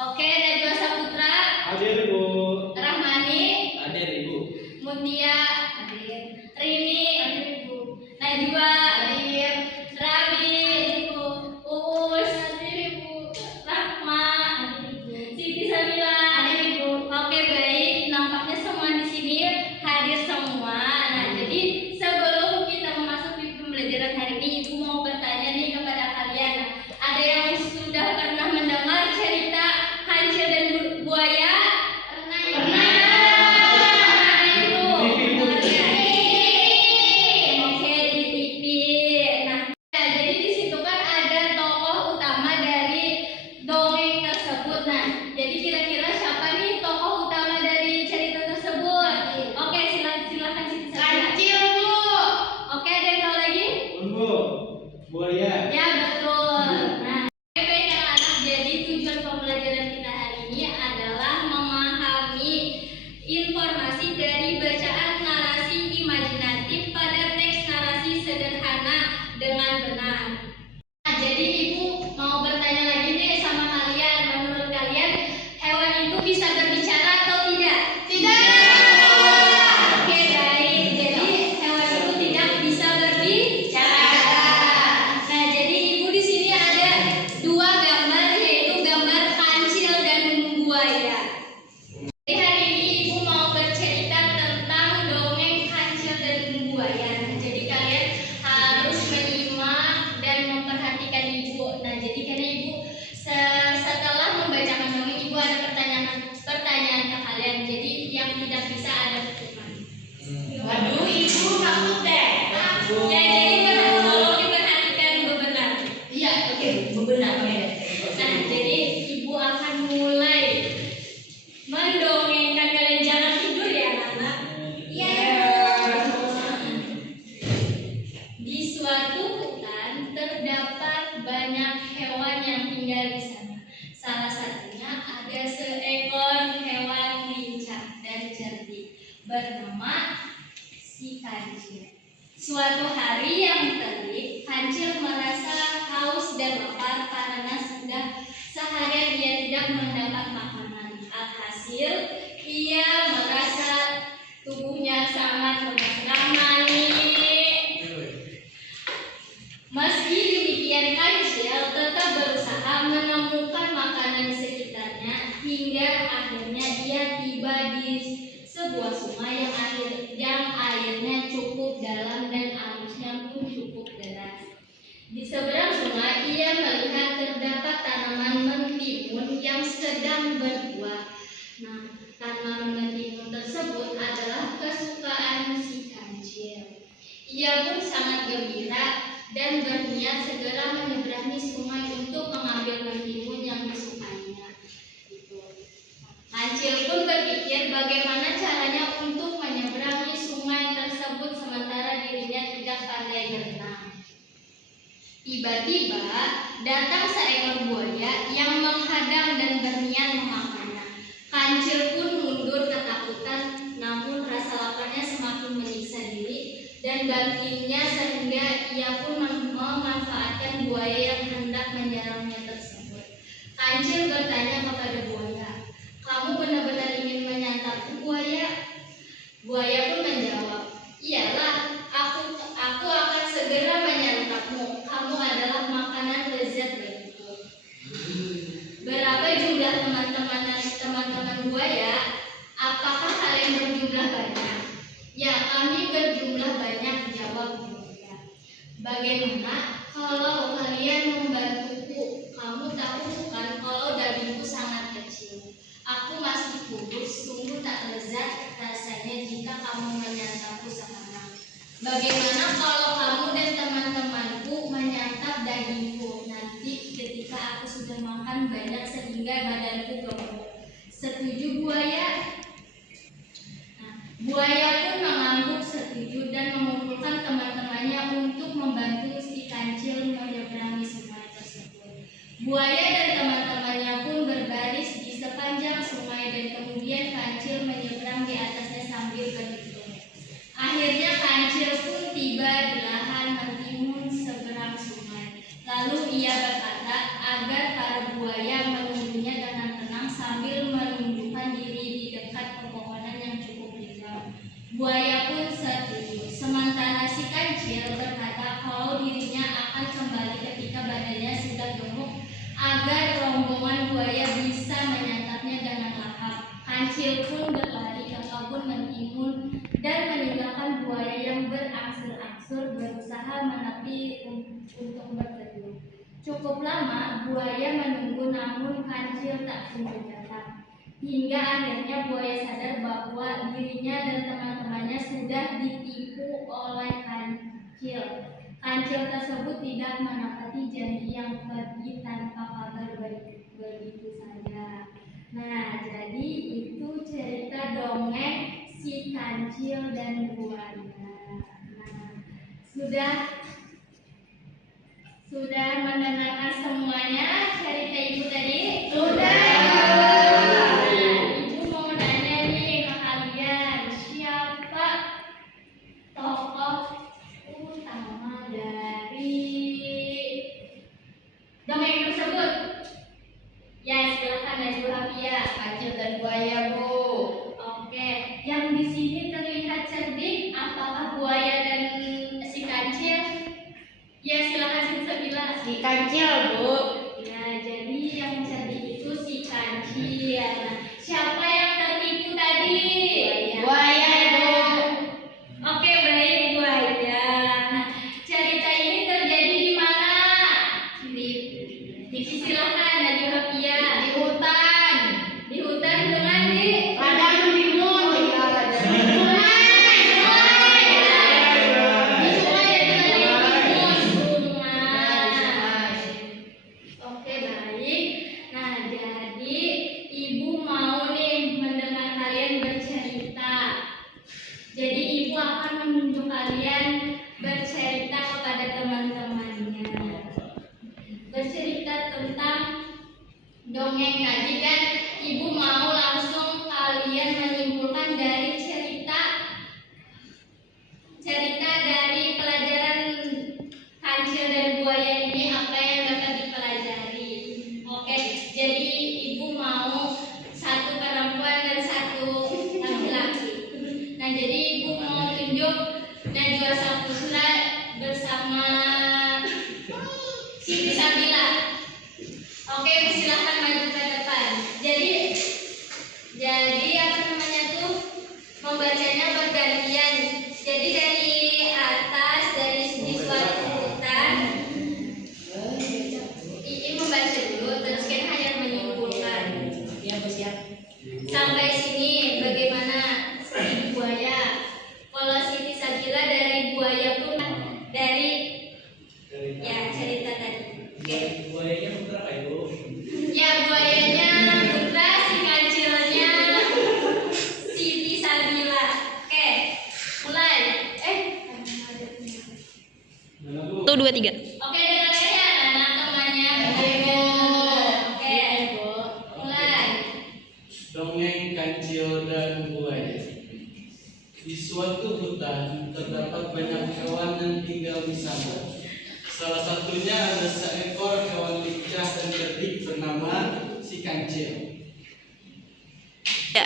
Oke, Najwa Saputra. Hadir, Ibu. Rahmani. Hadir, Ibu. Mutia. Hadir. Rini. Hadir, Ibu. Najwa. Hadir. Rabi. Hadir, Ibu. Uus. Hadir, Ibu. Rahma. Hadir, Ibu. Siti Sabila. Hadir, Ibu. Oke, baik. Nampaknya semua di sini hadir semua. Nah, jadi sebelum kita memasuki pembelajaran hari ini, Ibu mau bertanya nih kepada kalian. Ada yang sudah pernah mendengar cerita kancil dan buaya? Pernah. Ibu. Oke, di TV. Nah, jadi di situ kan ada tokoh utama dari dongeng tersebut. Nah, jadi kira-kira siapa nih tokoh utama dari cerita tersebut? Oke, silakan Siti Sabila. Kancil, Bu. Oke, ada yang tahu lagi? Bu. Buaya. Ya, betul. Nah, baik anak-anak, jadi tujuan pembelajaran kita hari ini adalah memahami informasi dari bacaan narasi imajinatif pada teks narasi sederhana dengan benar. Nah, jadi Ibu mau bertanya lagi nih sama kalian. Menurut kalian, hewan itu bisa berbicara atau tidak? Oke, baik. Jadi hewan itu tidak bisa berbicara. Nah, jadi Ibu di sini ada dua gambar, yaitu gambar kancil dan buaya. Jadi hari ini Ibu mau bercerita tentang dongeng kancil dan buaya. Nah, jadi kalian harus menyimak dan memperhatikan Ibu. Nah, jadi karena Ibu setelah membacakan dongeng, Ibu ada pertanyaan ke kalian. Jadi yang tidak bisa ada hukuman. Waduh, Ibu takut deh. Ya, jadi tolong diperhatikan benar. Iya, oke, benar. Nah, jadi Ibu akan mulai mendongengkan. Kalian jangan tidur ya, anak-anak. Di suatu hutan terdapat banyak hewan yang tinggal di sana. Salah satunya ada seekor hewan lincah dan cerdik bernama si kancil. Suatu hari yang terik, kancil merasa haus dan lapar karena sudah seharian ia tidak mendapat makanan. Alhasil, ia merasa tubuhnya sangat lemas. Rahmani. Meski demikian, kancil tetap berusaha menemukan makanan di sekitarnya hingga akhirnya ia tiba di sebuah sungai yang airnya cukup dalam dan arusnya pun cukup deras. Di seberang sungai ia melihat terdapat tanaman mentimun yang sedang berbuah. Nah, tanaman mentimun tersebut adalah kesukaan si kancil. Ia pun sangat gembira dan berniat segera menyeberangi sungai untuk mengambil mentimun yang disukainya. Kancil pun berpikir bagaimana caranya untuk menyeberangi sungai tersebut sementara dirinya tidak pandai berenang. Tiba-tiba datang seekor buaya yang menghadang dan berniat memakannya. Kancil pun mundur ketakutan, namun rasa laparnya semakin menyiksa diri dan batinnya sehingga ia pun memanfaatkan buaya yang hendak menyerangnya tersebut. Kancil bertanya kepada buaya, "Kamu benar-benar ingin menyantapku, buaya?" Buaya pun menjawab, "Iyalah, aku akan segera menyantapmu. Kamu adalah makanan lezat bagiku." Berapa jumlah teman-teman buaya? Apakah kalian berjumlah banyak? Ya, kami berjumlah banyak, jawab buaya. Bagaimana kalau kalian membantuku? Kamu tahu bukan kalau dagingku sangat kecil. Aku masih kurus, sungguh tak lezat rasanya jika kamu menyantapku sekarang. Bagaimana kalau kamu dan teman-temanku menyantap dagingku nanti ketika aku sudah makan banyak sehingga badanku gemuk? Setuju buaya? Nah, buaya pun mengangguk setuju dan mengumpulkan teman-temannya untuk membantu si kancil menyeberangi sungai tersebut. Buaya dan teman-temannya pun berbaris di sepanjang sungai dan kemudian kancil menyeberang di atasnya sambil berhitung. Akhirnya kancil pun tiba di lahan mentimun seberang sungai. Lalu ia berkata agar para buaya menunggunya dengan tenang Buaya pun setuju. Sementara si kancil berkata kalau dirinya akan kembali ketika badannya sudah gemuk agar rombongan buaya bisa menyantapnya dengan lahap. Kancil pun berlari ke kebun mentimun dan meninggalkan buaya yang berangsur-angsur berusaha menepi untuk berteduh. Cukup lama buaya menunggu, namun kancil tak kunjung datang. Hingga akhirnya buaya sadar bahwa dirinya dan teman-temannya sudah ditipu oleh kancil. Kancil tersebut tidak menepati janji yang pergi tanpa kabar begitu saja. Nah, jadi itu cerita dongeng si kancil dan buaya. Nah, sudah mendengarkan semuanya cerita ibu tadi? Sudah. Ibu mau nanya nih ke kalian, siapa tokoh utama dari dongeng tersebut? Ya, silakan Najwa Hafia. Kancil dan buaya, Bu. Oke, yang di sini terlihat cerdik, apakah buaya dan si kancil? Ya, silakan si Sabila. Si kancil, Bu. Ya, jadi yang cerdik itu si kancil. Nah, siapa yang tertipu tadi? Buaya, Bu. Oke, baik buaya. Nah, cerita ini terjadi di mana? Silakan Najwa Hafia. Di hutan. Di hutan dengan di Ladang mentimun. Di sungai. Di sungai dengan sungai. Oke, baik. Nah, jadi ibu mau nih mendengar kalian bercerita. Jadi ibu akan menunjuk kalian bercerita kepada teman-temannya. Bercerita tentang dongeng tadi kan, ibu mau langsung kalian menyimpulkan dari cerita dari pelajaran kancil dan buaya ini apa yang dapat dipelajari. Oke, jadi ibu mau satu perempuan dan satu laki-laki. Nah, jadi ibu mau tunjuk Najwa Saputra bersama Siti Sabila. Oke, silahkan maju ke depan. Jadi apa namanya tuh, membacanya bergantian. Jadi dari atas, dari suatu hutan, Ii membaca dulu, terus kan hanya menyimpulkan. Ya, Bu, siap. Sampai sini bagaimana si buaya? Kalau Siti Sabila dari buaya pun dari ya cerita tadi. Oke. Buayanya putra kayak Bu. Ya, buayanya putra, si kancilnya Siti Sabila. Oke, mulai. Mana Bu? 1, 2, 3. Oke, dengar ya anak temannya. Oke, mulai. Dongeng kancil dan buaya. Di suatu hutan terdapat banyak hewan yang tinggal di sana. Salah satunya ada seekor hewan lincah dan cerdik bernama si kancil. Ya.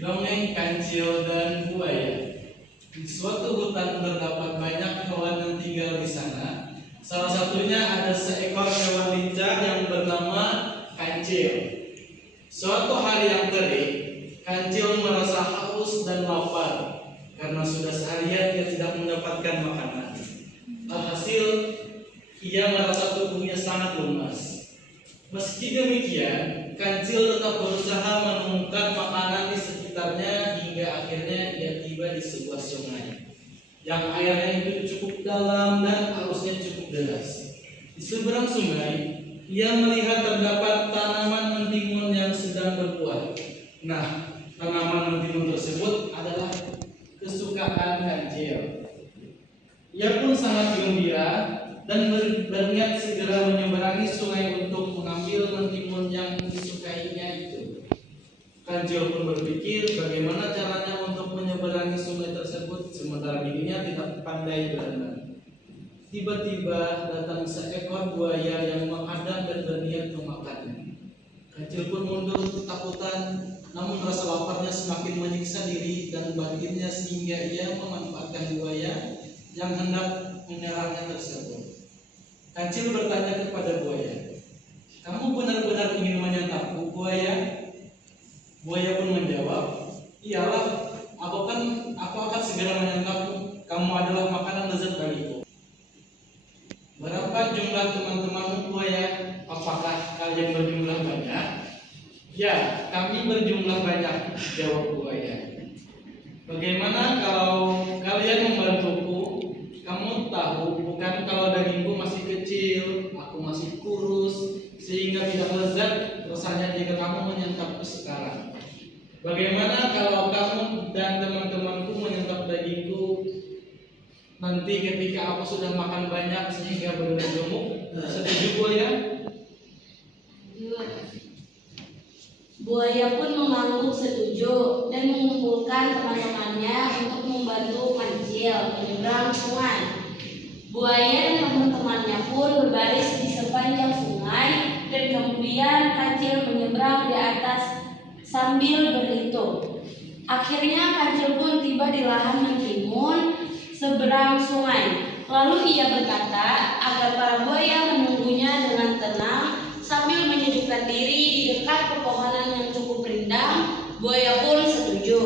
Dongeng kancil dan buaya. Di suatu hutan terdapat banyak hewan yang tinggal di sana. Salah satunya ada seekor hewan lincah yang bernama kancil. Suatu hari yang terik, kancil merasa haus dan lapar karena sudah seharian dia tidak mendapatkan makanan. Alhasil, ia merasa tubuhnya sangat lemas. Meski demikian, kancil tetap berusaha menemukan makanan di sekitarnya hingga akhirnya ia tiba di sebuah sungai yang airnya itu cukup dalam dan arusnya cukup deras. Di seberang sungai, ia melihat terdapat tanaman mentimun yang sedang berbuah. Nah, tanaman mentimun tersebut adalah kesukaan kancil. Ia pun sangat gembira dan berniat segera menyeberangi sungai untuk mengambil mentimun yang disukainya itu. Kancil pun berpikir bagaimana caranya untuk menyeberangi sungai tersebut sementara dirinya tidak pandai berenang. Tiba-tiba datang seekor buaya yang menghadang dan berniat memakannya. Kancil pun mundur ketakutan namun rasa laparnya semakin menyiksa diri dan batinnya sehingga ia memanfaatkan buaya yang hendak menyerangnya tersebut. Kancil bertanya kepada buaya, "Kamu benar-benar ingin menyantapku, buaya?" Buaya pun menjawab, "Iyalah, aku akan segera menyantapmu. Kamu adalah makanan lezat bagiku." "Berapa jumlah teman-temanmu, buaya? Apakah kalian berjumlah banyak?" "Ya, kami berjumlah banyak," jawab buaya. "Bagaimana kalau kalian membantuku? Kamu tahu bukan kalau dagingku masih kecil, aku masih kurus, sehingga tidak lezat rasanya jika kamu menyantapku sekarang. Bagaimana kalau kamu dan teman-temanku menyantap dagingku nanti ketika aku sudah makan banyak sehingga benar gemuk?" Setuju buaya? Buaya pun mengangguk setuju dan mengumpulkan teman-temannya untuk membantu Kancil menyeberang sungai. Buaya dan teman-temannya pun berbaris di sepanjang sungai dan kemudian Kancil menyeberang di atas sambil berhitung. Akhirnya Kancil pun tiba di lahan mentimun seberang sungai. Lalu ia berkata agar para buaya menunggunya dengan tenang sambil menyejukkan diri di dekat pepohonan yang cukup rindang. Buaya pun setuju.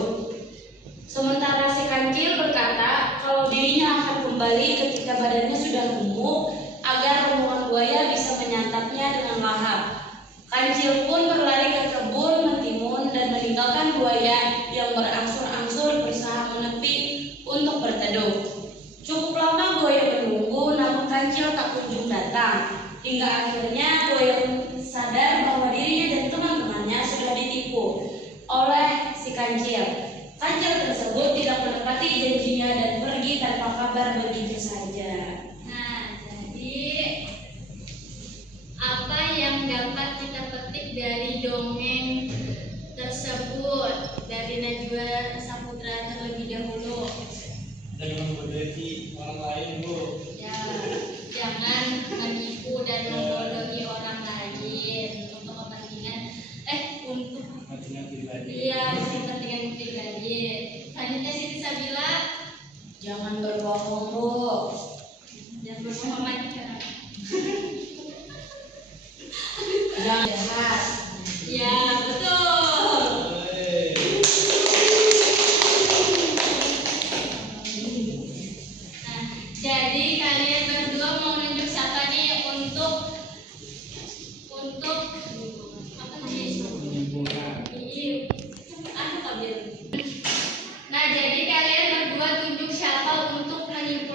Sementara si Kancil berkata kalau dirinya akan kembali ketika badannya sudah gemuk agar rombongan buaya bisa menyantapnya dengan lahap. Kancil pun berlari ke kebun mentimun dan meninggalkan buaya yang berangsur-angsur berusaha menepi untuk berteduh. Cukup lama buaya menunggu, namun Kancil tak kunjung datang. Hingga akhirnya buaya sadar bahwa dirinya dan teman-temannya sudah ditipu oleh si Kancil. Kancil tersebut tidak menepati janjinya dan pergi tanpa kabar begitu saja. Nah, jadi apa yang dapat kita petik dari dongeng tersebut dari Najwa Saputra terlebih dahulu? Jangan membodohi orang lain, Bu. Ya, jangan menipu dan membodohi orang lain untuk Kepentingan pribadi. untuk kepentingan pribadi. Selanjutnya Siti Sabila, Jangan berbohong, Bu. jangan berbohong aja. Jangan jahat. Ya, betul. Nah, jadi kalian berdua mau nunjuk siapa nih untuk apa tadi? Menyimpulkan. Iya, aku tahu dia. Nah, jadi kalian berdua tunjuk siapa untuk menyimpulkan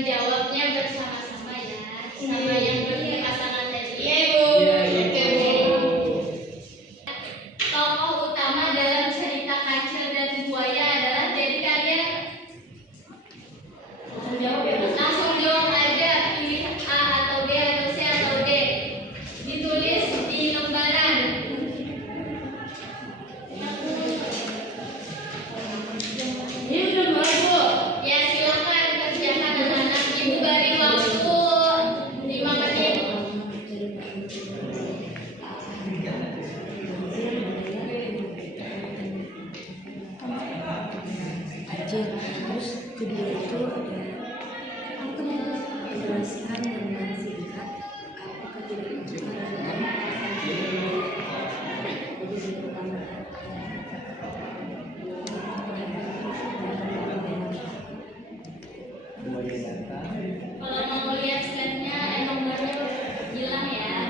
menjawabnya bersama-sama ya, sama yang berpasangan tadi. Iya, Ibu. Iya, Ibu. Tokoh utama dalam cerita Kancil dan Buaya adalah dari kalian. Langsung jawab ya, Bu. Langsung jawab aja, pilih A atau B atau C atau D. Ditulis di lembaran. Ini udah mulai, Bu. Ya silakan kerjakan anak-anak. Ibu beri waktu 5 menit. Terus kedua itu ada menjelaskan dengan singkat apa ketidaklanjutan Kalau mau lihat slide-nya, nomornya bilang ya.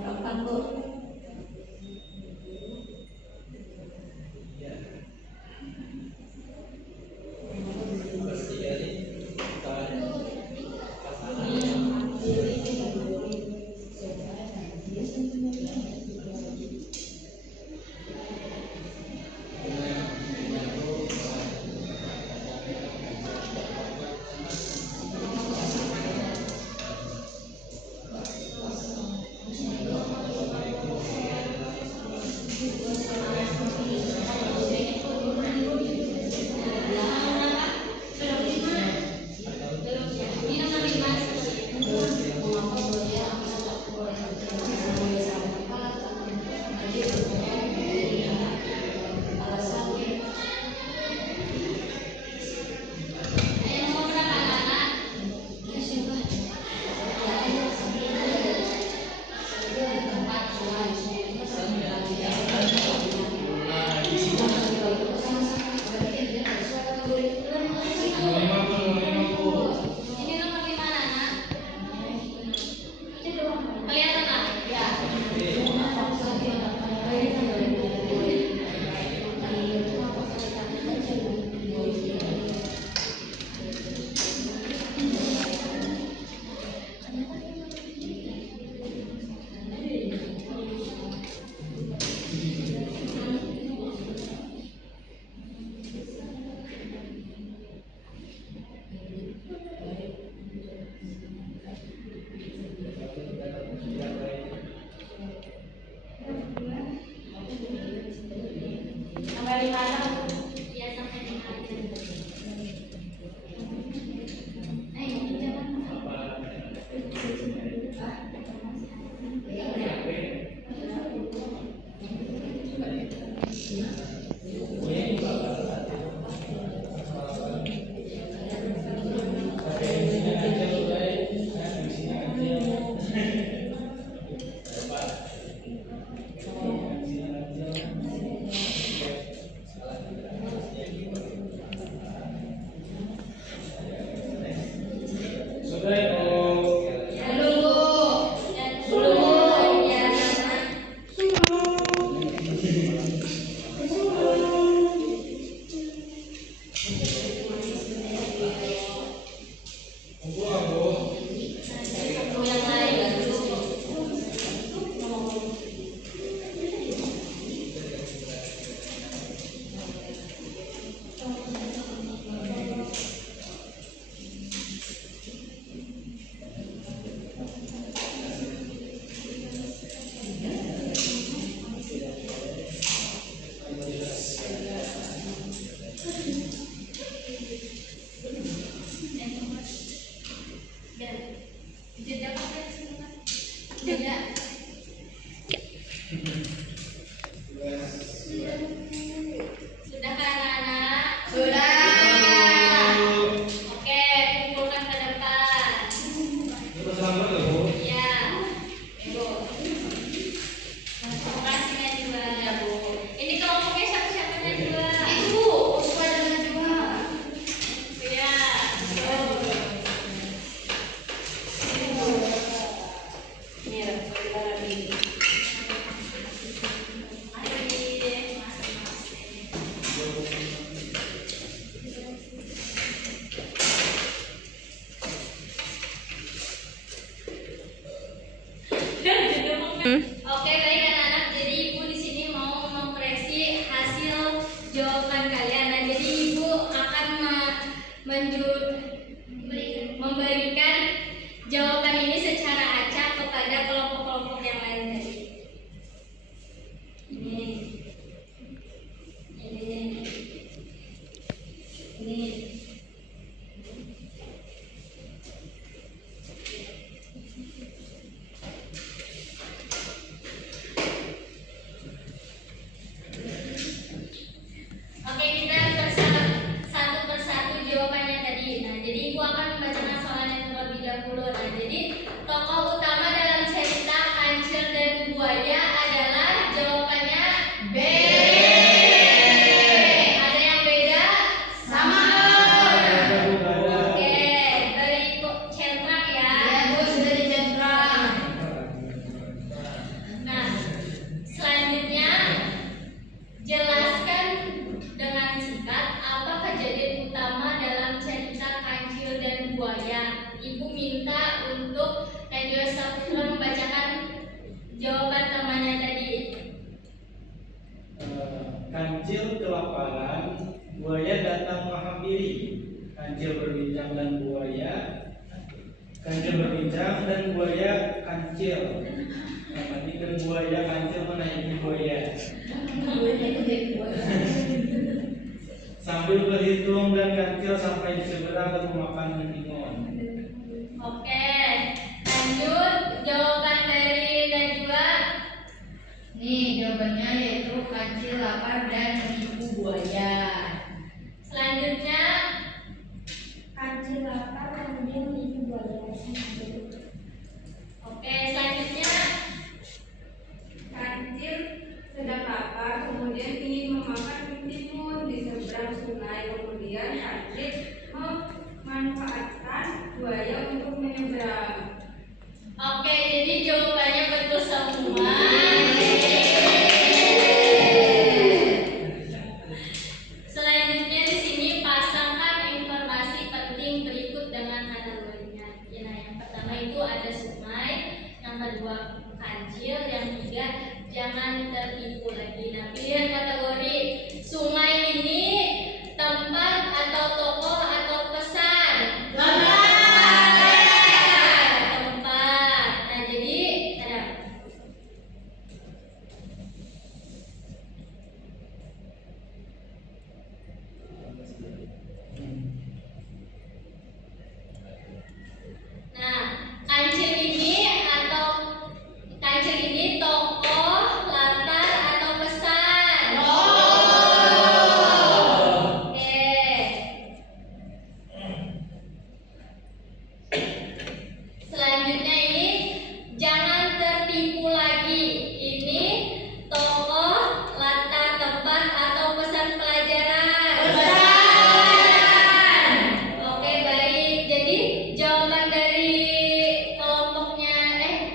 Kapan, Bu? Sampai di mana, Bu? Ya sampai di mana? Ini jangan. jawaban kalian. Nah, jadi ibu akan memberikan jawaban ini secara acak kepada kelompok-kelompok yang lain tadi. Ini. Oke, kita satu persatu jawabannya tadi. Nah, jadi ibu akan membacakan soalnya terlebih dahulu. Nah, jadi tokoh utama dalam cerita Kancil dan Buaya adalah jawabannya B. Ada yang beda? Sama. Oke, dari centrak ya. Ya, Bu, sudah dicentrak. Nah, selanjutnya jelaskan dengan singkat apa kejadian utama dalam cerita Kancil dan Buaya. Ibu minta untuk Najwa Safira membacakan jawaban temannya tadi. Kancil kelaparan, buaya datang menghampiri. Kancil berbincang dan buaya. Kancil berbincang dan buaya kancil. Memandikan buaya, kancil menaiki buaya. Sambil berhitung dan kancil sampai di seberang dan memakan mentimun. Oke, lanjut jawaban dari Najwa. Nih, jawabannya yaitu Kancil lapar dan menipu buaya. Selanjutnya Kancil lapar kemudian menipu buaya. oke, selanjutnya Kancil sedang lapar kemudian ingin memakan mentimun di seberang sungai. Kemudian Kancil memanfaatkan buaya untuk menyeberang. oke, jadi jawabannya betul semua. Selanjutnya di sini pasangkan informasi penting berikut dengan kategorinya. Nah, yang pertama itu ada sungai, yang kedua kancil, yang ketiga jangan tertipu lagi. Nah, pilihan kategori sungai ini tempat atau tokoh atau pesan. Tempat. Nah, jadi ada. Nah, kancil ini tokoh, latar atau pesan. Oke. Selanjutnya ini jangan tertipu lagi. Ini tokoh, latar, tempat atau pesan pelajaran. Oke, baik. Jadi jawaban dari kelompoknya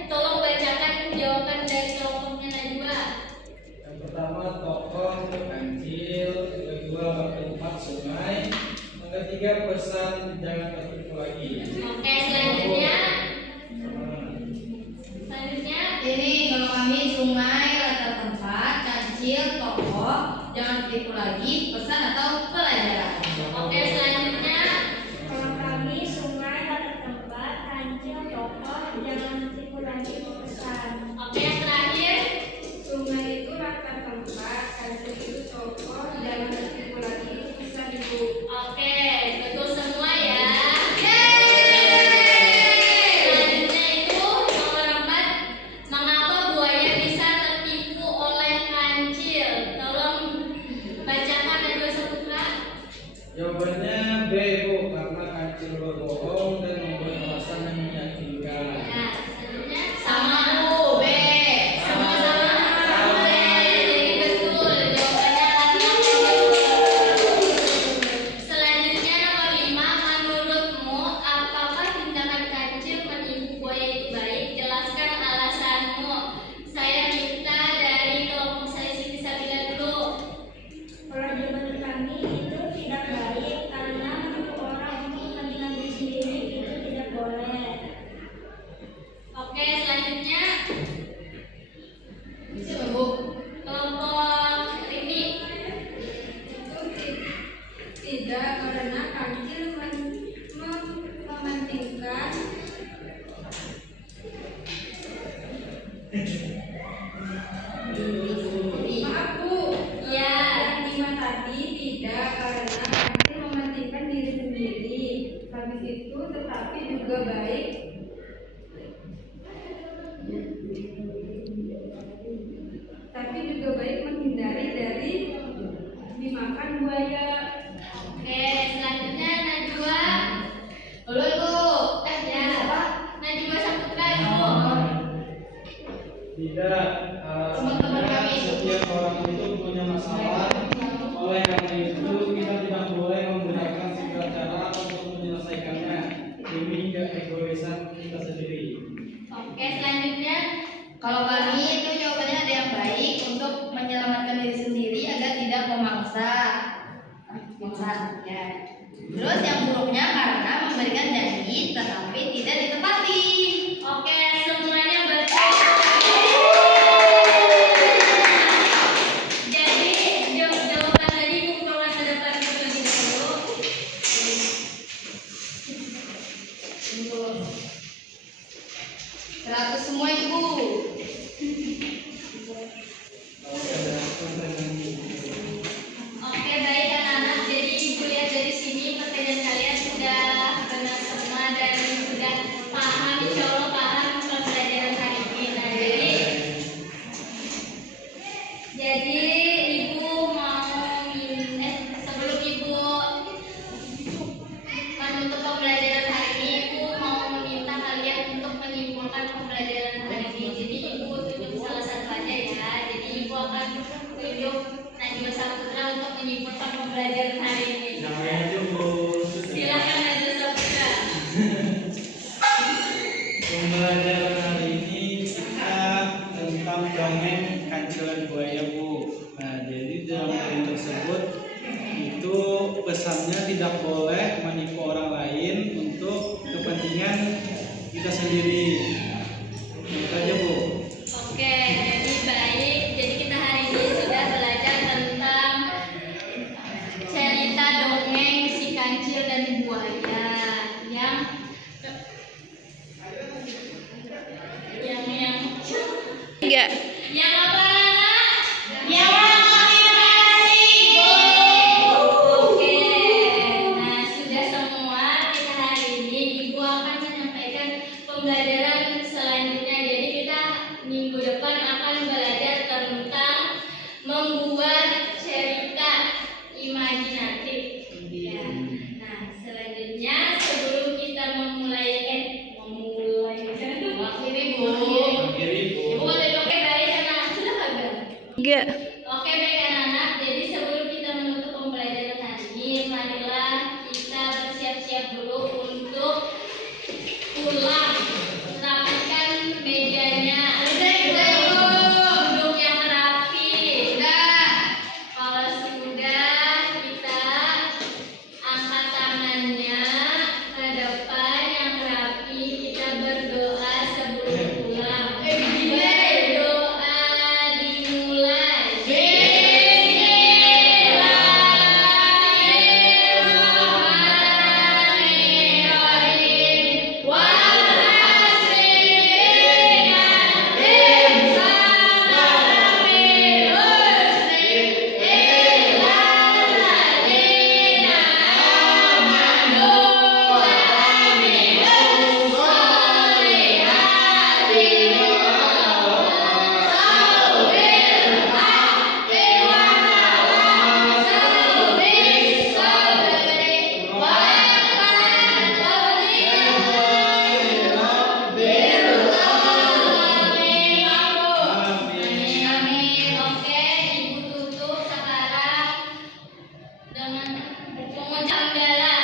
tolong bacakan jawaban dari kelompoknya Najwa. Yang pertama tokoh kancil, yang kedua tempat sungai, yang ketiga pesan jangan tertipu lagi. Oke, selanjutnya Ini kalau kami sungai, latar tempat, kancil, tokoh, jangan tipu lagi, pesan atau pelajaran. oke, selanjutnya Kalau kami sungai, latar tempat, kancil, tokoh, jangan tipu lagi pesan. oke, yang terakhir Sungai itu latar tempat, kancil itu tokoh, jangan tipu lagi pesan ibu. oke, betul semua ya. Selanjutnya itu nomor 4, mengapa buaya bisa tertipu oleh kancil? Tolong bacakan dan dosa putra. Jawabannya B, Bu, karena kancil berbohong dan membuat alasan yang meyakinkan. Nah, selanjutnya Sama Bu, B. sama-sama. Oke, jadi betul jawabannya laki-laki. Selanjutnya nomor 5, menurutmu apakah tindakan kancil menipu buaya itu baik? Jelaskan alasanmu. Saya minta dari kelompok saya Siti Sabila dulu. Kalau di menurut kami itu tidak baik karena Tidak, karena kancil mementingkan. Maaf Bu, Ya, yang 5 tadi tidak, karena kancil mementingkan diri sendiri. Habis itu tetapi juga baik. Tapi juga baik menghindari dari dimakan buaya. oke, selanjutnya Najwa. Belum tuh. Ya, Najwa Saputra itu. Tidak, Teman-teman kami itu. setiap orang itu punya masalah. Oleh karena itu kita tidak boleh menggunakan segala cara untuk menyelesaikannya demi keegoisan kita sendiri. Oke, selanjutnya Kalau kami itu jawabannya ada yang baik untuk menyelamatkan diri sendiri agar tidak memangsa. Ya. Terus yang buruknya karena memberikan janji tetapi tidak ditepati. oke, semuanya berarti. Jadi jawaban tadi kumpulan terdapat terlebih dahulu. Untuk 100 semua ibu. Oke, baik anak-anak. Jadi ibu lihat dari sini pertanyaan kalian sudah benar semua dan sudah paham, insya Allah paham pembelajaran hari ini. Nah, jadi ibu mau sebelum ibu menutup pembelajaran hari ini, ibu mau meminta kalian untuk menyimpulkan pembelajaran hari ini. Jadi ibu tunjuk salah satu aja ya. Jadi ibu akan tunjuk Najwa Saputra untuk menyimpulkan pembelajaran hari ini. Namanya aja Bu. Silakan Najwa Saputra. Pembelajaran hari ini kita tentang dongeng kancil dan buaya Bu. Nah, jadi dalam dongeng tersebut itu pesannya tidak boleh menipu orang lain untuk kepentingan kita sendiri. Itu aja Bu. Oke, jadi baik. Jadi kita hari ini sudah belajar tentang cerita dongeng si kancil dan buaya yang Enggak. yang apa anak? Yang motivasi. Oke, nah sudah semua kita hari ini ibu akan menyampaikan pembelajaran selanjutnya. Jadi kita minggu depan akan belajar tentang membuat cerita imajinatif. Ya. Nah selanjutnya sebelum kita memulai Ini Bu. Akhiri Bu. ibu kan udah oke baik anak sudah kagak? Enggak. Oke baik anak-anak, jadi sebelum kita menutup pembelajaran hari ini, marilah kita bersiap-siap dulu untuk pulang. Rapikan mejanya, duduk yang rapi. Kalau sudah, kita angkat tangannya ke depan yang rapi. Kita berdoa sebelum pulang. Berdoa dimulai. Bismillahirrahmanirrahim. Amin. Oke, ibu tutup sekarang dengan pengucapan